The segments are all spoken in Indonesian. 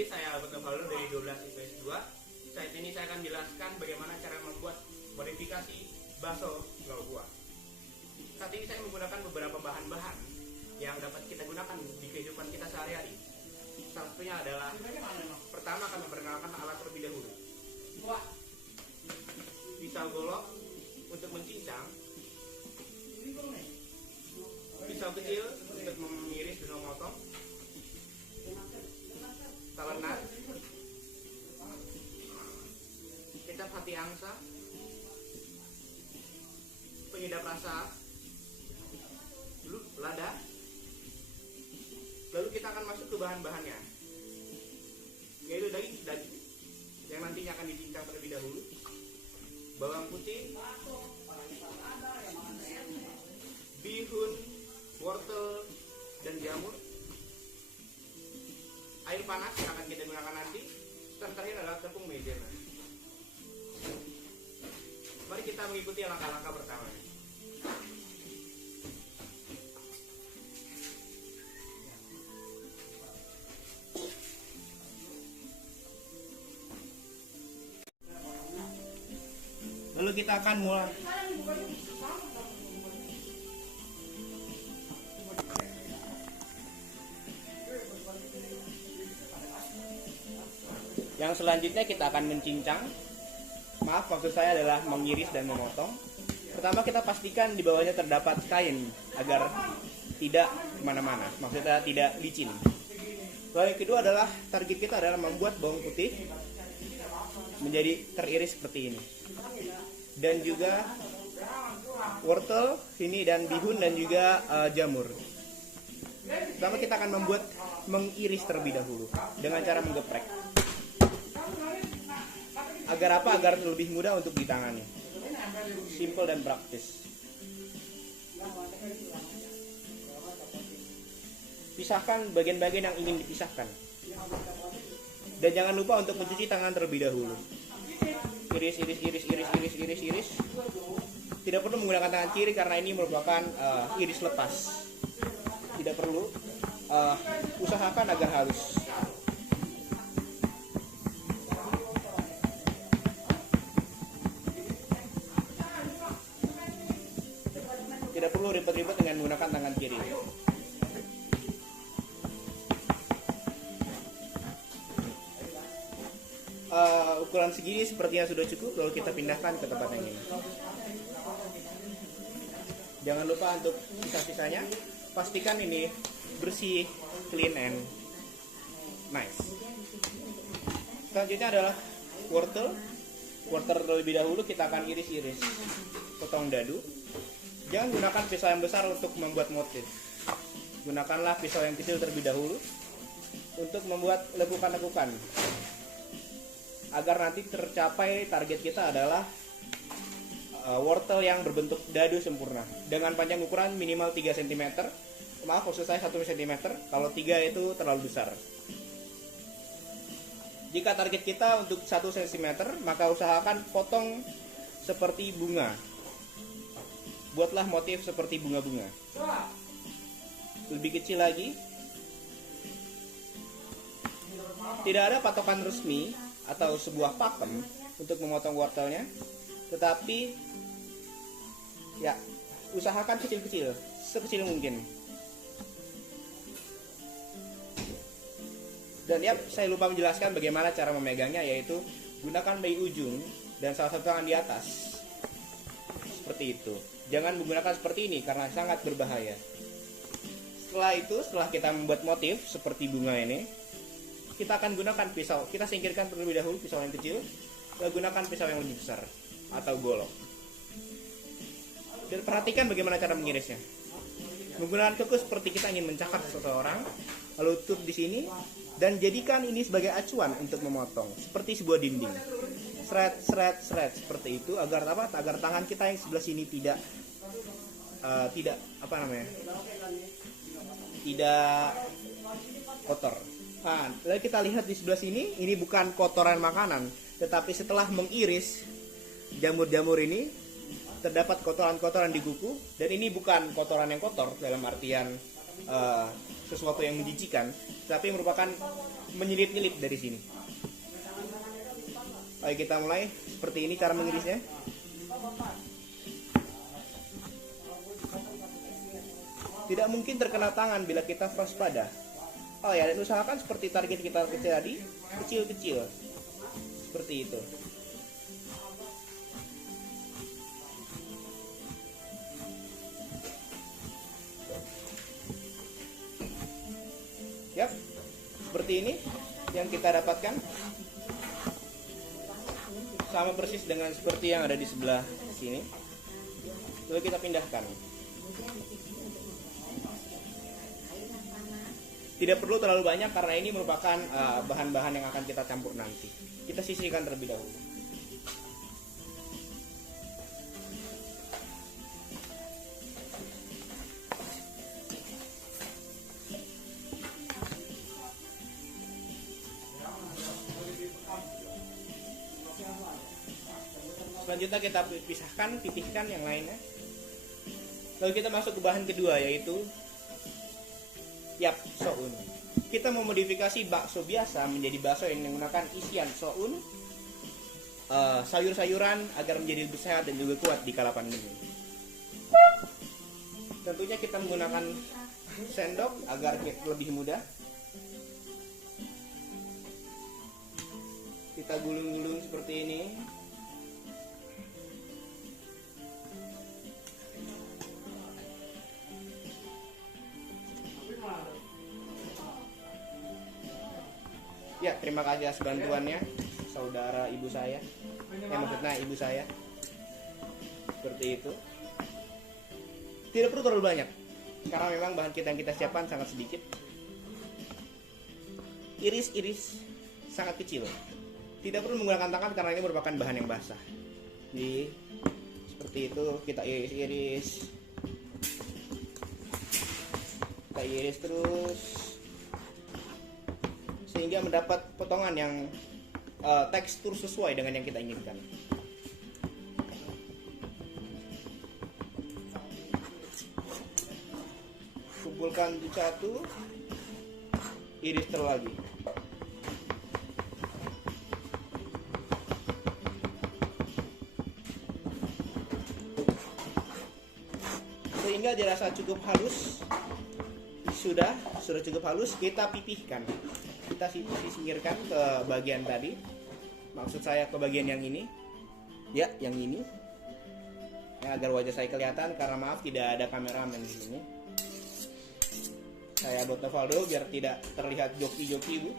lagi, saya Albert Novaldo dari 12 IPS 2. Saat ini saya akan jelaskan bagaimana cara membuat modifikasi bakso pulau buah. Saat ini saya menggunakan beberapa bahan-bahan yang dapat kita gunakan di kehidupan kita sehari-hari. Salah satunya adalah, pertama kami perkenalkan alat terlebih dahulu. Pisau golok untuk mencincang, pisau kecil untuk mengiris dan memotong, talenan, kecap hati angsa, penyedap rasa, lada. Lalu kita akan masuk ke bahan-bahannya, yaitu daging yang nantinya akan dicincang terlebih dahulu, bawang putih, bihun, wortel, dan jamur, air panas yang akan kita gunakan nanti, dan terakhir adalah tepung maizena. Mari kita mengikuti langkah-langkah pertama. Lalu kita akan mulai. Yang selanjutnya kita akan mencincang. Maaf, maksud saya adalah mengiris dan memotong. Pertama kita pastikan di bawahnya terdapat kain agar tidak kemana-mana, maksudnya tidak licin. Lalu yang kedua adalah target kita adalah membuat bawang putih menjadi teriris seperti ini, dan juga wortel ini, dan bihun, dan juga jamur. Pertama kita akan mengiris terlebih dahulu dengan cara menggeprek. Agar apa? Agar lebih mudah untuk ditangani. Simple dan praktis. Pisahkan bagian-bagian yang ingin dipisahkan. Dan jangan lupa untuk mencuci tangan terlebih dahulu. Iris. Tidak perlu menggunakan tangan kiri karena ini merupakan iris lepas. Tidak perlu. Usahakan agar halus. Tidak perlu ribet-ribet dengan menggunakan tangan kiri. Ukuran segini sepertinya sudah cukup, lalu kita pindahkan ke tempat yang ini. Jangan lupa untuk sisa-sisanya, pastikan ini bersih, clean and nice. Selanjutnya adalah wortel. Wortel terlebih dahulu kita akan iris-iris, potong dadu. Jangan gunakan pisau yang besar untuk membuat motif. Gunakanlah pisau yang kecil terlebih dahulu untuk membuat lekukan-lekukan, agar nanti tercapai target kita adalah wortel yang berbentuk dadu sempurna dengan panjang ukuran minimal 3 cm. Maaf, maksud saya 1 cm. Kalau 3 itu terlalu besar. Jika target kita untuk 1 cm, maka usahakan potong seperti bunga. Buatlah motif seperti bunga-bunga. Lebih kecil lagi. Tidak ada patokan resmi atau sebuah pakem untuk memotong wortelnya, tetapi ya usahakan kecil-kecil, sekecil mungkin. Dan ya, saya lupa menjelaskan bagaimana cara memegangnya, yaitu gunakan bayi ujung dan salah satu tangan di atas, seperti itu. Jangan menggunakan seperti ini karena sangat berbahaya. Setelah itu, setelah kita membuat motif seperti bunga ini, kita akan gunakan pisau. Kita singkirkan terlebih dahulu pisau yang kecil, lalu gunakan pisau yang lebih besar atau golok. Dan perhatikan bagaimana cara mengirisnya. Menggunakan kuku seperti kita ingin mencakar seseorang, lalu tutup di sini dan jadikan ini sebagai acuan untuk memotong, seperti sebuah dinding. Seret seperti itu agar apa? Agar tangan kita yang sebelah sini tidak kotor. Nah, lalu kita lihat di sebelah sini, ini bukan kotoran makanan, tetapi setelah mengiris jamur-jamur ini terdapat kotoran-kotoran di kuku, dan ini bukan kotoran yang kotor dalam artian sesuatu yang menjijikan, tapi merupakan menyelit-nyelit dari sini. Ayo kita mulai. Seperti ini cara mengirisnya. Tidak mungkin terkena tangan bila kita waspada. Oh ya, dan usahakan seperti target kita kecil tadi, kecil-kecil. Seperti itu. Yap, seperti ini yang kita dapatkan. Sama persis dengan seperti yang ada di sebelah sini. Lalu kita pindahkan. Tidak perlu terlalu banyak karena ini merupakan bahan-bahan yang akan kita campur nanti. Kita sisihkan terlebih dahulu. Selanjutnya kita pisahkan, pipihkan yang lainnya. Lalu kita masuk ke bahan kedua, yaitu yap soun. Kita memodifikasi bakso biasa menjadi bakso yang menggunakan isian soun, sayur-sayuran agar menjadi lebih sehat dan juga kuat di kala pandemi. Tentunya kita menggunakan sendok agar lebih mudah. Kita gulung-gulung seperti ini. Ya, terima kasih atas bantuannya, saudara ibu saya. Maksudnya ibu saya. Seperti itu. Tidak perlu terlalu banyak, karena memang bahan kita yang kita siapkan sangat sedikit. Iris-iris sangat kecil. Tidak perlu menggunakan tangan karena ini merupakan bahan yang basah. Jadi, seperti itu kita iris-iris. Kita iris terus. Sehingga mendapat potongan yang tekstur sesuai dengan yang kita inginkan. Kumpulkan di satu, iris terus lagi. Sehingga dirasa cukup halus. Sudah cukup halus, kita pipihkan. Kita sisingkirkan ke bagian tadi. Maksud saya ke bagian yang ini. Ya, yang ini. Ya, agar wajah saya kelihatan karena maaf tidak ada kameramen di sini. Saya buat Valdo biar tidak terlihat joki-joki, Bu.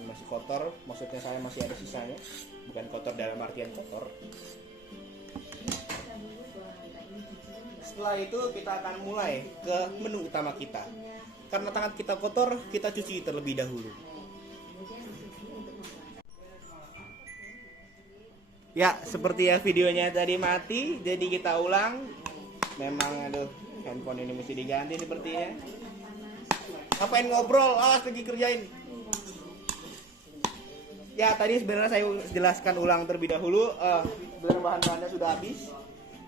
Ini masih kotor, maksudnya saya masih ada sisanya. Bukan kotor dalam artian kotor. Setelah itu kita akan mulai ke menu utama kita. Karena tangan kita kotor, kita cuci terlebih dahulu. Ya, seperti ya videonya tadi mati, jadi kita ulang. Memang aduh, handphone ini mesti diganti sepertinya. Ngapain ngobrol? Awas lagi kerjain. Ya, tadi sebenarnya saya jelaskan ulang terlebih dahulu. Sebenarnya bahan-bahannya sudah habis.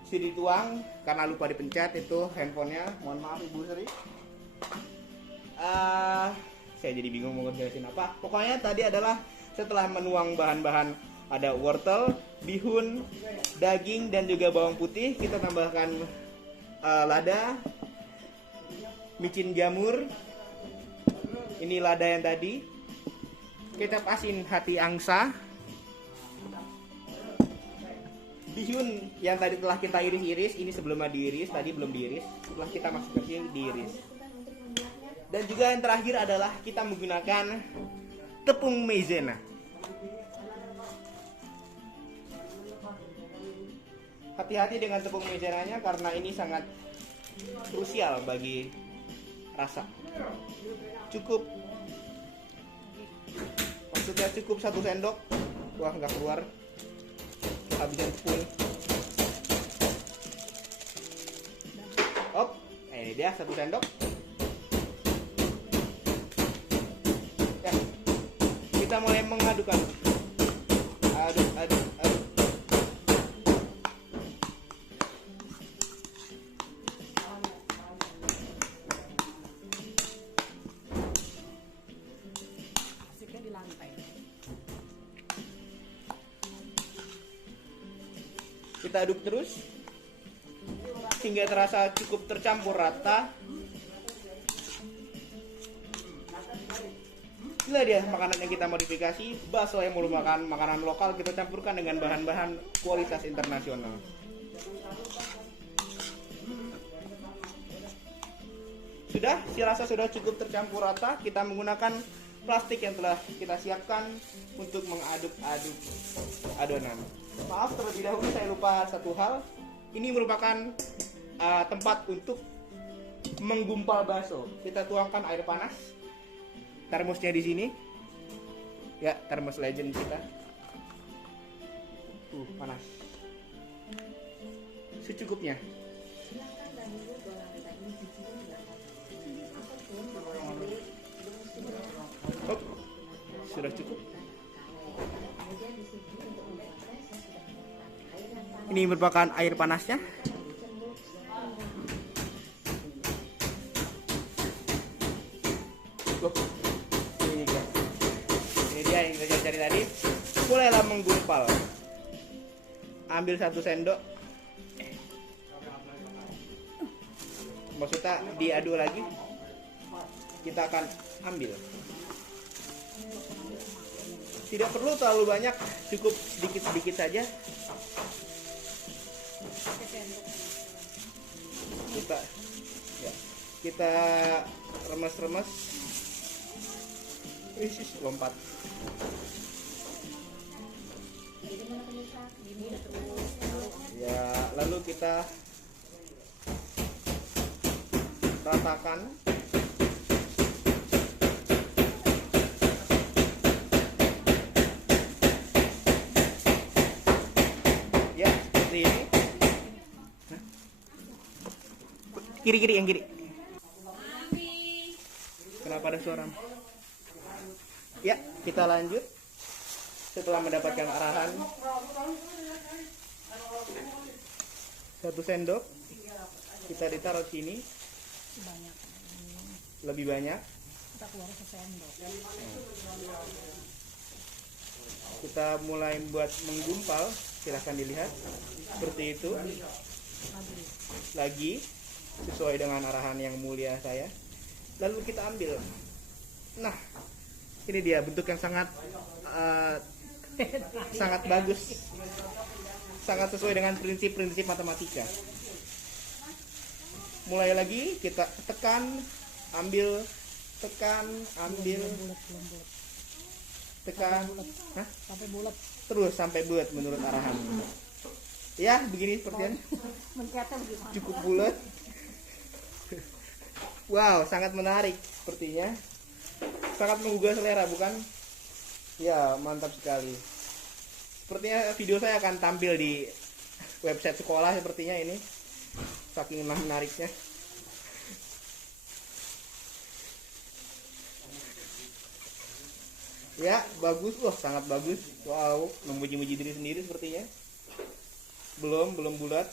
Sudah dituang karena lupa dipencet itu handphonenya. Mohon maaf Ibu Sri. Saya jadi bingung mau ngejelasin apa. Pokoknya tadi adalah setelah menuang bahan-bahan, ada wortel, bihun, daging dan juga bawang putih. Kita tambahkan lada, micin jamur. Ini lada yang tadi. Kecap asin hati angsa. Bihun yang tadi telah kita iris-iris, ini sebelumnya diiris, tadi belum diiris. Setelah kita masuk ke sini diiris. Dan juga yang terakhir adalah kita menggunakan tepung maizena. Hati-hati dengan tepung maizenanya karena ini sangat krusial bagi rasa. Cukup, maksudnya cukup 1 sendok. Wah, nggak keluar. Habisan tepung. Op, ini dia 1 sendok. Ya, kita mulai mengadukan. Aduk. Kita aduk terus hingga terasa cukup tercampur rata. Inilah dia makanan yang kita modifikasi, bakso yang merupakan makanan lokal kita campurkan dengan bahan-bahan kualitas internasional. Sudah, si rasa sudah cukup tercampur rata. Kita menggunakan plastik yang telah kita siapkan untuk mengaduk-aduk adonan. Maaf, terlebih dahulu saya lupa satu hal. Ini merupakan tempat untuk menggumpal bakso. Kita tuangkan air panas. Termosnya di sini. Ya, termos legend kita. Panas. Secukupnya. Oh, sudah cukup. Ini merupakan air panasnya. Loh, ini dia yang kita cari tadi. Mulailah menggumpal. Ambil 1 sendok. Maksudnya diaduk lagi. Kita akan ambil. Tidak perlu terlalu banyak, cukup sedikit-sedikit saja. Kita remes-remes. Lompat. Ya, lalu kita ratakan. Ya, seperti ini. Kiri-kiri, yang kiri. Kenapa ada suara? Ya, kita lanjut. Setelah mendapatkan arahan 1 sendok, kita ditaruh sini. Lebih banyak. Kita keluar 1 sendok. Kita mulai buat menggumpal. Silahkan dilihat. Seperti itu. Lagi. Sesuai dengan arahan yang mulia saya. Lalu kita ambil. Nah, ini dia bentuk yang sangat sangat bagus, sangat sesuai dengan prinsip-prinsip matematika. Mulai lagi, kita tekan, ambil, tekan, ambil, tekan, sampai bulat. Terus sampai bulat menurut arahan. Ya, begini sepertinya. Cukup bulat. Wow, sangat menarik sepertinya. Sangat menggugah selera, bukan? Ya, mantap sekali. Sepertinya video saya akan tampil di website sekolah sepertinya ini. Saking menariknya. Ya, bagus. Wah, sangat bagus. Wow, memuji-muji diri sendiri sepertinya. Belum bulat.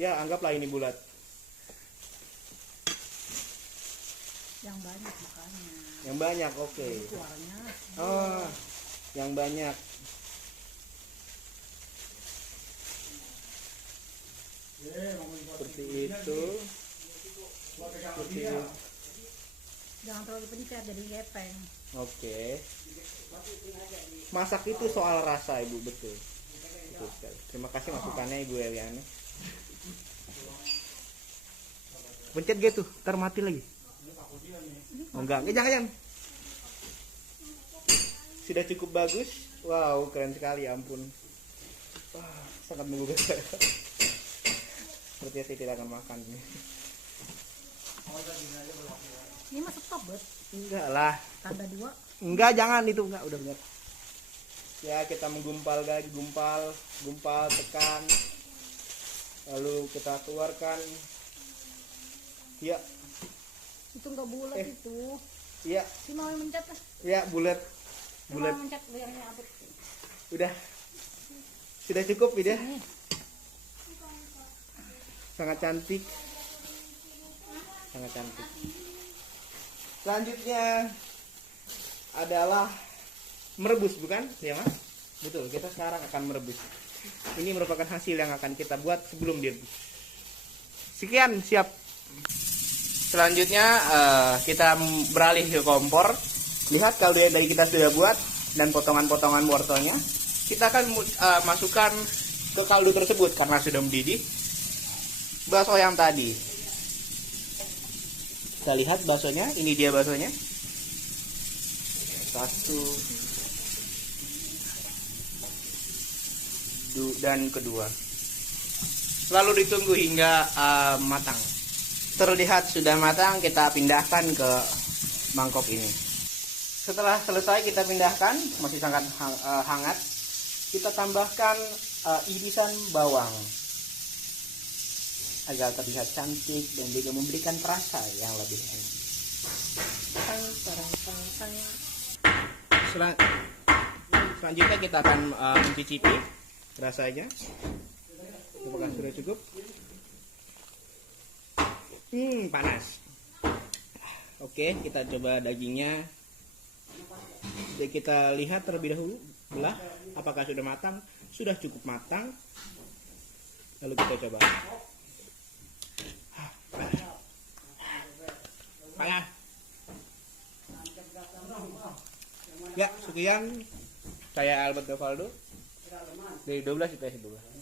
Ya, anggaplah ini bulat. Yang banyak makanya. Yang banyak, oke. Keluarnya. Oh, yang banyak. Seperti itu. Seperti itu. Jangan terlalu pencet jadi gepeng. Oke. Masak itu soal rasa, Ibu, betul. Betul sekali. Terima kasih masukannya, Ibu Eliana. Pencet gitu, ntar mati lagi. Oh, enggak, jangan. Sudah cukup bagus. Wow, keren sekali, ampun. Wah, sangat menggugah selera. Sepertinya saya tidak akan makan. Ini mah stop, Bet. Enggak lah. Tanda 2. Enggak, jangan itu, enggak, udah benar. Ya, kita menggumpal lagi, gumpal, tekan. Lalu kita keluarkan. Ya. Itu enggak bulat itu. Iya. Si mau mencet lah. Ya, bulat. Mau mencet biarnya abet. Udah. Sudah cukup ya. Sangat cantik. Sangat cantik. Selanjutnya adalah merebus, bukan? Ya, Mas? Betul, kita sekarang akan merebus. Ini merupakan hasil yang akan kita buat sebelum direbus. Sekian, siap. Selanjutnya kita beralih ke kompor. Lihat kaldu yang tadi kita sudah buat dan potongan-potongan wortelnya. Kita akan masukkan ke kaldu tersebut karena sudah mendidih. Bakso yang tadi. Kita lihat baksonya, ini dia baksonya. Satu dan kedua. Lalu ditunggu hingga matang. Terlihat sudah matang, kita pindahkan ke mangkok ini. Setelah selesai kita pindahkan, masih sangat hangat. Kita tambahkan irisan bawang agar terlihat cantik dan juga memberikan rasa yang lebih enak. Selanjutnya kita akan mencicipi rasanya. Apakah sudah cukup? Panas. Oke, kita coba dagingnya. Jadi kita lihat terlebih dahulu belah apakah sudah matang. Sudah cukup matang. Lalu kita coba. Panas. Ya, sekian. Saya Albert Devaldo dari 12 IPS 12.